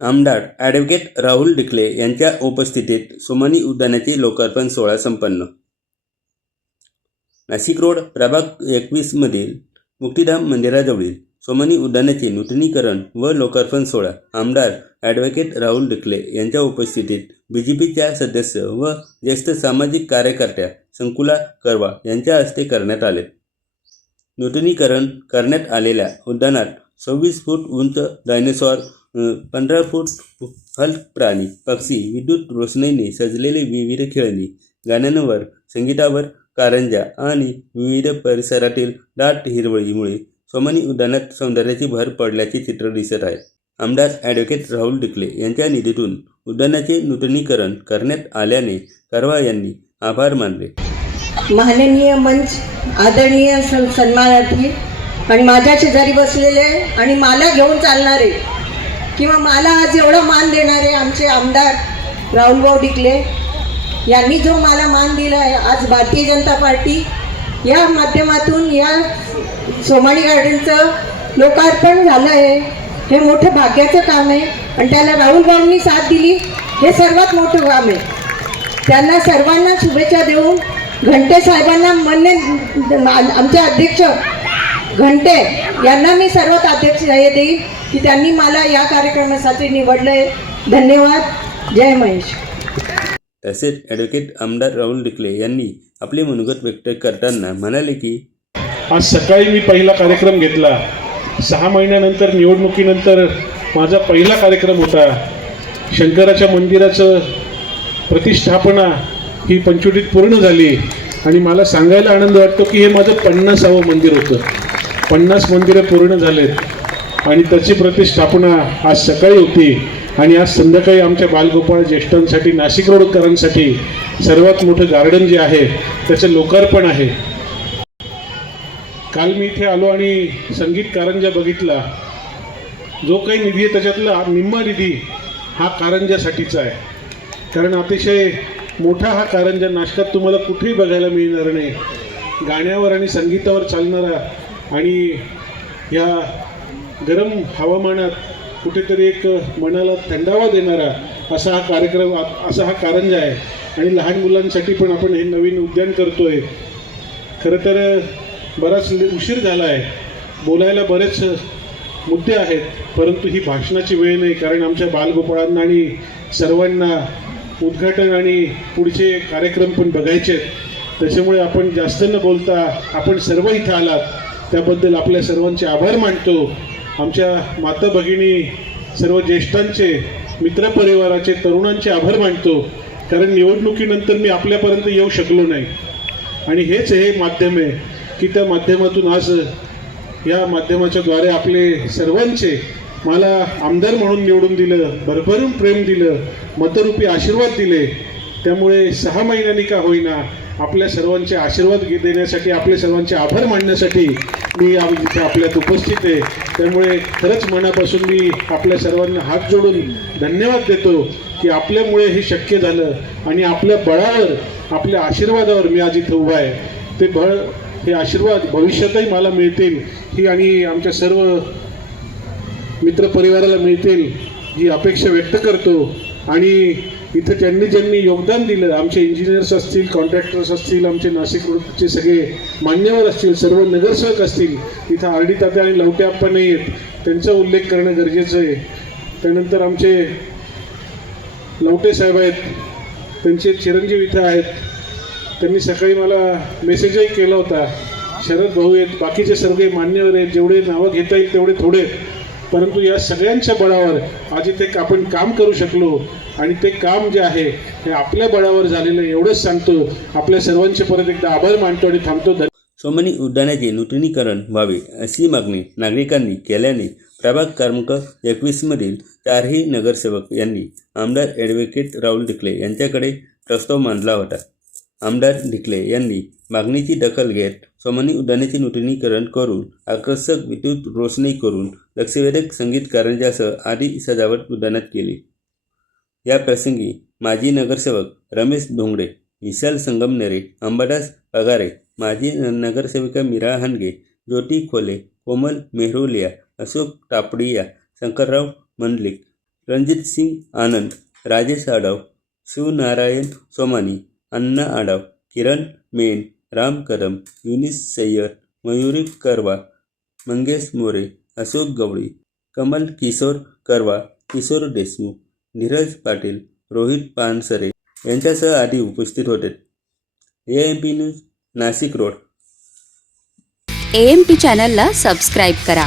आमदार ॲडव्होकेट राहुल डिकले यांच्या उपस्थितीत सोमानी उद्यानाचे लोकार्पण सोहळा संपन्न. नाशिक रोड प्रभाग एकवीसमधील मुक्तिधाम मंदिराजवळील सोमानी उद्यानाचे नूतनीकरण व लोकार्पण सोहळा आमदार ॲडव्होकेट राहुल डिकले यांच्या उपस्थितीत बी जे पीच्या सदस्य व ज्येष्ठ सामाजिक कार्यकर्त्या संकुला करवा यांच्या हस्ते करण्यात आले. नूतनीकरण करण्यात आलेल्या उद्यानात सव्वीस फूट उंच डायनोसॉर पंधरा फूट हल्क प्राणी पक्षी विद्युत रोषणाईने सजलेले विविध खेळणी गाण्यांवर संगीतावर कारंजा आणि विविध परिसरातील दाट हिरवळीमुळे सोमानी उद्यानात सौंदर्याची भर पडल्याचे चित्र दिसत आहे. आमदार ॲडव्होकेट राहुल डिकले यांच्या निधीतून उद्यानाचे नूतनीकरण करण्यात आल्याने करवा यांनी आभार मानले. माननीय मंच आदरणीय सन्मानार्थी आणि माझ्या शेजारी बसलेले आणि मला घेऊन चालणारे किंवा मला आज एवढा मान देणारे आमचे आमदार राहुलभाऊ डिकले यांनी जो मला मान दिला आहे आज भारतीय जनता पार्टी या माध्यमातून या सोमाणी गार्डनचं लोकार्पण झालं आहे. हे मोठं भाग्याचं काम आहे. आणि त्याला राहुलभाऊंनी साथ दिली हे सर्वात मोठं काम आहे. त्यांना सर्वांना शुभेच्छा देऊन घंटे साहेबांना मान्य आमचे अध्यक्ष घंटे. यांना मी सर्वात अध्यक्ष देईन की त्यांनी मला या कार्यक्रमासाठी निवडलं आहे धन्यवाद. जय महेश. तसेच ॲडव्होकेट आमदार राहुल डिकले यांनी आपले मनोगत व्यक्त करताना म्हणाले की आज सकाळी मी पहिला कार्यक्रम घेतला. सहा महिन्यानंतर निवडणुकीनंतर माझा पहिला कार्यक्रम होता. शंकराच्या मंदिराचं प्रतिष्ठापना ही पंचवटीत पूर्ण झाली आणि मला सांगायला आनंद वाटतो की हे माझं पन्नासावं मंदिर होतं. पन्नास मंदिरं पूर्ण झालेत. आणि त्याची प्रतिष्ठापना आज सकाळी होती. आणि आज संध्याकाळी आमच्या बालगोपाळ ज्येष्ठांसाठी नाशिक रोडकरांसाठी सर्वात मोठं गार्डन जे आहे त्याचं लोकार्पण आहे. काल मी इथे आलो आणि संगीत कारंजा बघितला. जो काही निधी आहे त्याच्यातला निम्मा निधी हा कारंजासाठीचा आहे. कारण अतिशय मोठा हा कारंजा नाशकात तुम्हाला कुठेही बघायला मिळणार नाही. गाण्यावर आणि संगीतावर चालणारा आणि या गरम हवामानात कुठेतरी एक मनाला थंडावा देणारा असा हा कार्यक्रम असा हा कारंजा आहे. आणि लहान मुलांसाठी पण आपण हे नवीन उद्यान करतो आहे खरं तर बराच उशीर झाला आहे. बोलायला बरेच मुद्दे आहेत परंतु ही भाषणाची वेळ नाही कारण आमच्या बालगोपाळांना आणि सर्वांना उद्घाटन आणि पुढचे कार्यक्रम पण बघायचे आहेत. त्याच्यामुळे आपण जास्त न बोलता आपण सर्व इथं आलात. त्याबद्दल आपल्या सर्वांचे आभार मानतो. आमच्या माता भगिनी सर्व ज्येष्ठांचे मित्रपरिवाराचे तरुणांचे आभार मानतो. कारण निवडणुकीनंतर मी आपल्यापर्यंत येऊ शकलो नाही. आणि हेच हे माध्यम आहे की त्या माध्यमातून आज या माध्यमाच्या द्वारे आपले सर्वांचे मला आमदार म्हणून निवडून दिलं भरभरून प्रेम दिलं मतरूपी आशीर्वाद दिले त्यामुळे सहा महिन्यांनी का होईना आपल्या सर्वांचे आशीर्वाद घे- देण्यासाठी आपले सर्वांचे आभार मानण्यासाठी मी आ- इथे आपल्यात उपस्थित आहे. त्यामुळे खरंच मनापासून मी आपल्या सर्वांना हात जोडून धन्यवाद देतो की आपल्यामुळे हे शक्य झालं आणि आपल्या बळावर आपल्या आशीर्वादावर मी आज इथं उभा आहे. ते बळ हे आशीर्वाद भविष्यातही मला मिळतील ही आणि आमच्या सर्व मित्रपरिवाराला मिळतील ही अपेक्षा व्यक्त करतो. आणि इथं ज्यांनी ज्यांनी योगदान दिलं आमचे इंजिनियर्स असतील कॉन्ट्रॅक्टर्स असतील आमचे नाशिक रोडचे सगळे मान्यवर असतील सर्व नगरसेवक असतील इथं आरडी तात्या आणि लवटे आप्पा नाही आहेत. त्यांचा उल्लेख करणं गरजेचं आहे. त्यानंतर आमचे लवटे साहेब आहेत. त्यांचे चिरंजीव इथं आहेत. त्यांनी सकाळी मला मेसेजही केला होता. शरद भाऊ आहेत बाकीचे सर्व मान्यवर आहेत. जेवढे नावं घेता येईल तेवढे थोडे आहेत. परंतु या सगळ्यांच्या बळावर आज इथे आपण काम करू शकलो. आणि ते काम जे आहे हे आपल्या बळावर झालेलं एवढंच सांगतो. आपल्या सर्वांचे परत एकदा आभार मानतो आणि थांबतो. सोमनी उड्डाणाचे नूतनीकरण व्हावे अशी मागणी नागरिकांनी केल्याने प्रभाग क्रमांक एकवीसमधील चारही नगरसेवक यांनी आमदार ॲडव्होकेट राहुल दिखले यांच्याकडे प्रस्ताव मांडला होता. आमदार डिकले यांनी मागणीची दखल घेत सोमनी उद्यानाचे नूतनीकरण करून आकर्षक विद्युत रोषणाई करून लक्षवेधक संगीत कारंजासह आदी सजावट उड्डाणात केली. या प्रसंगी माजी नगरसेवक रमेश धोंगडे विशाल संगमनेरे अंबादास पगारे, माजी नगरसेविका मीरा हानगे, ज्योती खोले, कोमल मेहरोलिया, अशोक टापडिया, शंकरराव मंडलिक, रणजित सिंग आनंद, राजेश आडाव, शिवनारायण सोमानी, अण्णा आडाव, किरण मेन, राम कदम, युनिस सय्यर, मयुरी करवा, मंगेश मोरे, अशोक गवळी, कमल किशोर करवा, किशोर देशमुख नीरज पाटील रोहित पानसरे यांच्यासह आदी उपस्थित होते. A M P news Nashik road. A M P चॅनलला सबस्क्राईब करा.